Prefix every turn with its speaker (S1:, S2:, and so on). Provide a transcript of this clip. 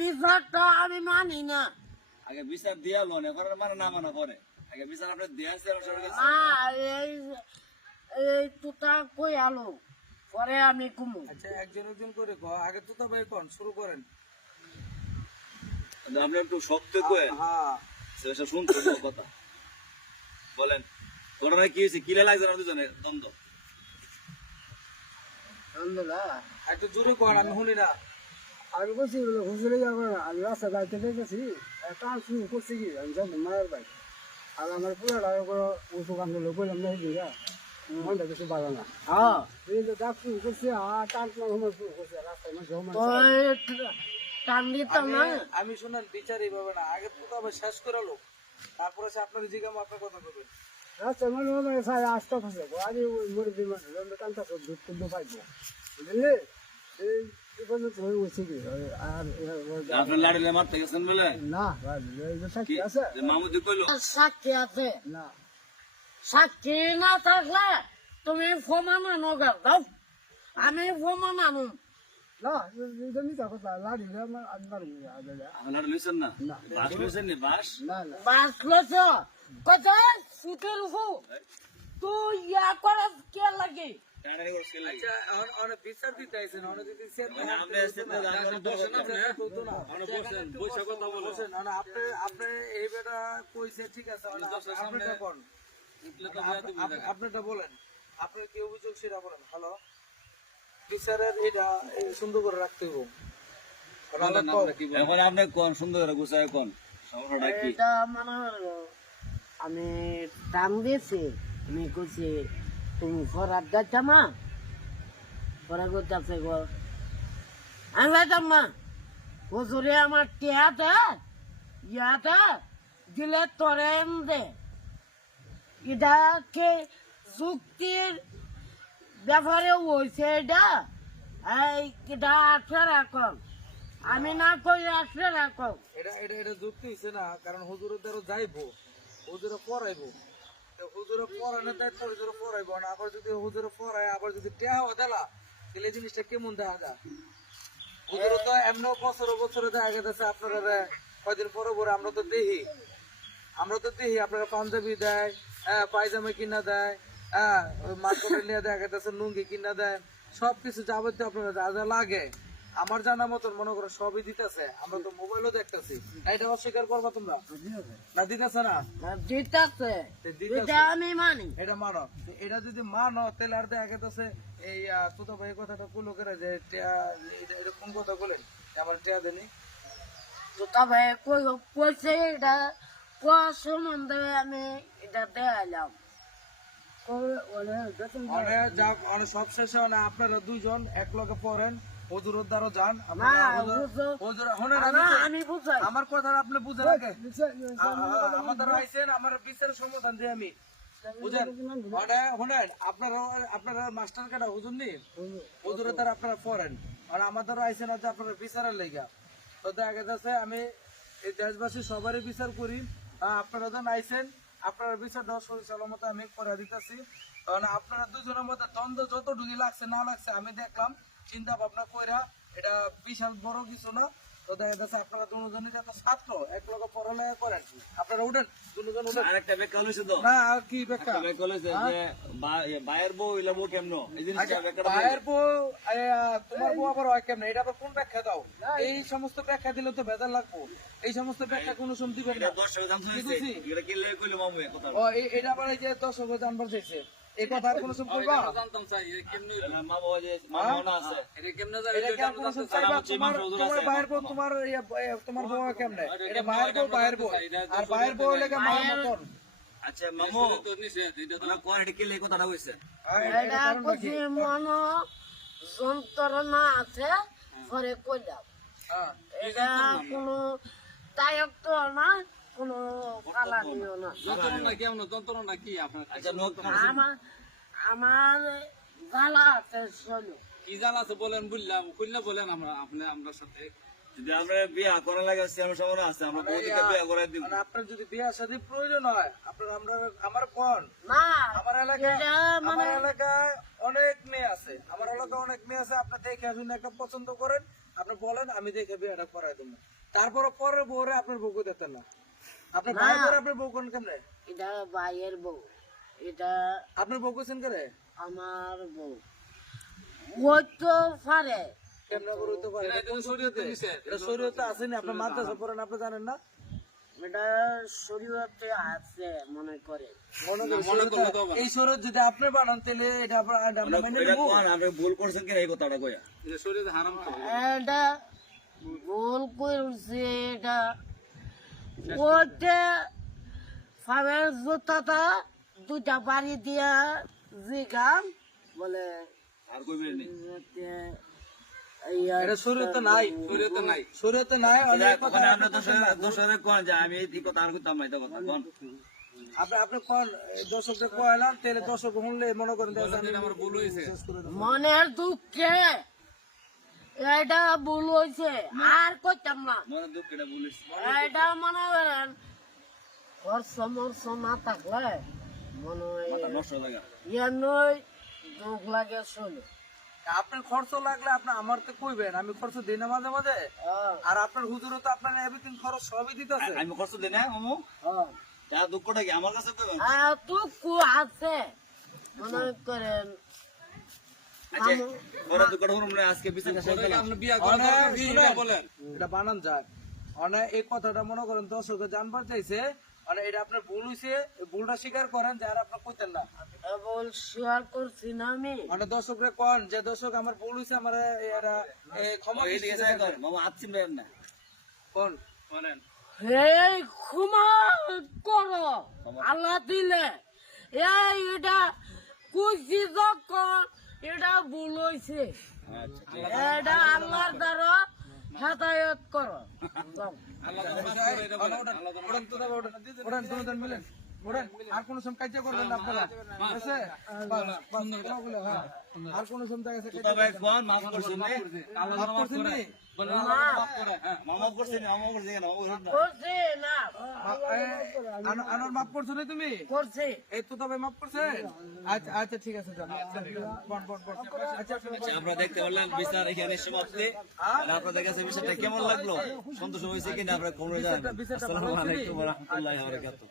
S1: বিচারটা আমি মানি না।
S2: আগে বিচার দিয়া লোন এখন মানে না মানা পরে আগে বিচার আপনি দিয়ে আসছে আমার সরকার কাছে।
S1: না এই এই তুতা কই আলো? পরে আমি কুমু
S3: আচ্ছা একজন একজন করে কও। আগে তো তো ভাই কোন? শুরু করেন।
S2: আপনি একটু শক্ত করে
S3: হ্যাঁ
S2: সেটা শুনতে কথা। বলেন ঘটনা কি হয়েছে? কিলে লাগছে না দুজনে? দ্বন্দ্ব।
S1: আলহামদুলিল্লাহ
S3: একটু জোরে কর আমি শুনি না।
S4: আমি বলছি হুজুরে যাব না। আমি রাস্তা গাড়িতে দেখেছি টান শুরু করছি কি? আমি যাব মায়ের বাড়ি। আর আমার পুরো উঁচু কান্ড লোক বললাম না দিরা মনটা কিছু ভালো না।
S1: হ্যাঁ
S4: এই যে ডাক শুরু করছে আর টান শুরু করছে রাস্তায়
S1: টান দিতাম না?
S3: আমি- আমি শুনেন বিচার এইভাবে না। আগে তো আবার শেষ করে লোক তারপরে সে আপনার জিজ্ঞাসা আপনার কথা বলবেন
S4: রাস্তায় মানে সাড়ে আটটা আমি টানটা দুধ পাইবো বুঝলি এই সাক্ষী আছে।
S2: যে মামুদি কইলো?
S1: সাক্ষী আছে?
S4: না।
S1: থাকলে তুমি প্রমাণ আনো দাও আমি প্রমাণ আনো কত? সুতের হু। তুই ইয়া করে কে লাগে?
S3: আচ্ছা আপনারটা আপ- আপনারটা বলেন। আপনার কি অভিযোগ সেটা বলেন? হ্যালো? বিচারের এটা সুন্দর করে রাখতে হবে
S2: এখন আপনি কোন সুন্দর করে গুছায় কোন? সমস্যাটা কি?
S1: এটা মানে আমি টান দিয়েছি আমি কইছি যাচ্ছ না? পরে করতেছে গো আমি যাইতাম হুজুরে আমার টিয়াতে ইয়াতে দিলে তোরে দে। এটা কে যুক্তির ব্যাপারে হয়েছে এটা। এই এটা রাখো। আমি না কই আটশো রাখো।
S3: এটা এটা এটা যুক্তি হইছে না, কারণ হুজুরের দ্বারা যাইবো। হুজুরে পড়াইবো। তো হুজুরে পড়ানোর দায়িত্ব হুজুরে পড়াইবো না। আবার যদি হুজুরে পড়ায়, আবার যদি টেহাও দিলা, তাহলে জিনিসটা কেমন দেখা যায়? হুজুরে তো এমন বছর বছরে দেখা গেছে, আপনারা কয়দিন পরে পরে আমরা তো দেখি। আমরা তো দেখি, আপনারা পাঞ্জাবি দেয় হ্যাঁ পায়জামা কিনা দেয় হ্যাঁ মার্কেটে নিয়ে দেখা গেছে, লুঙ্গি কিনা দেয়, সবকিছু যাবতীয় আপনারা যা যা লাগে। আমার জানা মতন মনে করো সবই দিতেছে। আমরা তো মোবাইলও দেখতেছি। এটা অস্বীকার করব তোমরা? না দিতেছে না?
S1: দিতেছে। আমি মানি।
S3: এটা মানো। এটা যদি মানো তাহলে আর দেখা গেছে এই আহ, ভাই কথাটা কুলো করে যে কোন কথা বলে আমার টিয়া দেনি
S1: তো তবে কই কইছে এটা কোয়া সম্বন্ধে আমি এটা দেখাইলাম
S3: অনেক যাক অনেক সব শেষে মানে আপনারা দুইজন এক লগে পড়েন। যান আমার কথা আপনি বুঝেন আগে। আমার দ্বারা আইসেন আমার বিচারের সমাধান দিয়ে আমি। মানে আপনারা আপনারা মাস্টার কাটা হুজুর নি হুজুরের দ্বারা আপনারা পড়েন। আর আমার দ্বারা আইসেন হচ্ছে আপনারা বিচারের লেগা। তো দেখা যাচ্ছে আমি এই দেশবাসী সবারই বিচার করি। আপনারা যখন আইসেন আপনারা বিচার সরিচালের মতো আমি করে দিতেছি। কারণ আপনারা দুজনের মধ্যে দ্বন্দ্ব যতটুকু লাগছে না লাগছে আমি দেখলাম চিন্তা ভাবনা কইরা এটা বিশাল বড় কিছু না। তো দেখা যাচ্ছে আপনারা দুজনই যাতে ছাত্র এক লগে পড়ালেখা করেন আপনারা উঠেন দুজন উঠেন।
S2: আরেকটা বেকা লইছে তো
S3: না আর কি বেকার
S2: বেকা লইছে যে বা- বউ ইলা বউ কেমন? এই জিনিসটা
S3: বউ তোমার বউ আবার হয় কেমন? এটা আবার কোন ব্যাখ্যা দাও? এই সমস্ত ব্যাখ্যা দিলে তো বেজার লাগবো। এই সমস্ত ব্যাখ্যা কোনো সময় দিবেন না?
S2: এটা কি লেগে কইলো মামু কথা
S3: ও এই- এটা আবার এই যে দর্শক জানবার চাইছে এই কথা আর কোনো সময় করবা?
S2: মামু ওই যে মামু না আছে।
S3: এটা কি আর কোনো সময় চাইবা? তোমার তোমার ভাইয়ের বউ তোমার ইয়ে, তোমার বউ কেমনে? এটা ভাইয়ের বউ ভাইয়ের বউ। আর ভাইয়ের বউ লেগে মায়ের মতন।
S2: আচ্ছা মামু। তোরা কোন এটা কি লেগে কথাটা হইছে।
S1: এটা কইছি মন যন্ত্রণা আছে পরে কইলাম।
S3: হ্যাঁ।
S1: এটা কোনো তায়ক তো না কোনো কালানিও না।
S2: আচ্ছা নোক
S1: আমার আমার গালা আছে শোনো
S5: কি জানা আছে বলেন বুঝলাম। খুললে বলেন আমরা আপনি আমরা সাথে।
S2: যদি আমরা বিয়ে করা লাগে আমার সময় আছে আমরা বৌদিকে বিয়ে করে দিব।
S3: মানে আপনার যদি বিয়ে শাদী প্রয়োজন হয় আপনার আমরা আমার কোন
S1: না
S3: আমার এলাকায় আমার এলাকায় অনেক মেয়ে আছে। আমার এলাকায় অনেক মেয়ে আছে আপনি দেখে একটা পছন্দ করেন। আপনি বলেন আমি দেখে বিয়েটা করাই দেবো। তারপরে পরের বউরে আপনার বউকে দিতেন না। আপনার ভাই করে আপনার বউ কোন কেমনে
S1: এটা ভাইয়ের বউ। এটা
S3: আপনার বউ করে
S1: আমার বউ। তো পারে।
S3: কেমনে করে হইতে পারে। এটা শরীয়তে এটা শরীয়তে আছে না মাদ্রাসা পড়েন আপনি জানেন না?
S1: এটা শরীরতে আছে মনে করে।
S3: মনে এই শরীয়ত যদি আপনি বানান তাহলে এটা আপনার মেনে
S2: আপনি ভুল করছেন কিনা এই কথাটা কইয়া?
S1: এটা ফামের জুতাটা দুটা বাড়ি দিয়া জিগাম বলে
S2: আর কইবেন নি?
S1: যে
S3: এটা শরীয়তে নাই নাই নাই অনেক কথা
S2: ওখানে আপনি দোষরে দোষরে কোন যে আমি এই কথা আর করতাম না এটা কথা কোন?
S3: আপনি আপনি কোন দর্শককে কয়লাম তাহলে দর্শক শুনলে মনে করেন
S1: মনের দুঃখে এটা ভুল হয়েছে আর করতাম না।
S2: এটা
S1: মনে করেন খরচ মরচ না থাকলে মনে হয়
S2: লাগা
S1: ইয়ানই দুঃখ লাগে শুনে।
S3: আপনার খরচ লাগলে আপনি আমার তো কইবেন আমি খরচ দিই না মাঝে মাঝে। আর আপনার হুজুরও তো আপনার এভরিথিং খরচ সবই দিতেছে।
S2: আমি কষ্ট দিই না মামু? তা দুঃখটা কি আমার কাছে কইবেন?
S1: আর তুকু আছে। মনে করেন
S3: এটা বানান যায়। অনেক এই কথাটা মনে করেন দর্শকে জানবার চাইছে। মানে এটা আপনার ভুল হয়েছে ভুলটা স্বীকার করেন যে আর আপনার কইতেন না।
S1: বল শেয়ার করছি না আমি।
S3: মানে দর্শকরে কন যে দর্শক আমার ভুল হয়েছে আমার এরা ক্ষমা
S2: এই দিকে যাই কর মামু আচ্ছিন না।
S3: কোন?
S1: এই ক্ষমা করো আল্লাহ দিলে। এই এটা কুচি যখন এটা ভুল হয়েছে
S2: আচ্ছা
S1: এটা আল্লাহর দ্বারা হেদায়ত করো যাও।
S3: ওড়ান। আর কোন সময় কাজ করবেন না আপনারা? আছে? হ্যাঁ। আর কোন সময় দেখা গেছে
S2: তবে কোন? মাফ করছেন নি?
S3: করছেন নি?
S2: কেন না
S1: করছি
S3: আচ্ছা আচ্ছা ঠিক আছে। আচ্ছা আছে।
S2: আচ্ছা, আমরা দেখতে পারলাম বিচার এখানে সমাপ্তি। আপনাদের কাছে বিষয়টা কেমন লাগল? সন্তোষ হয়েছে কিনা? আসসালামু আলাইকুম রাহমাতুল্লাহি ওয়া বারাকাতুহু।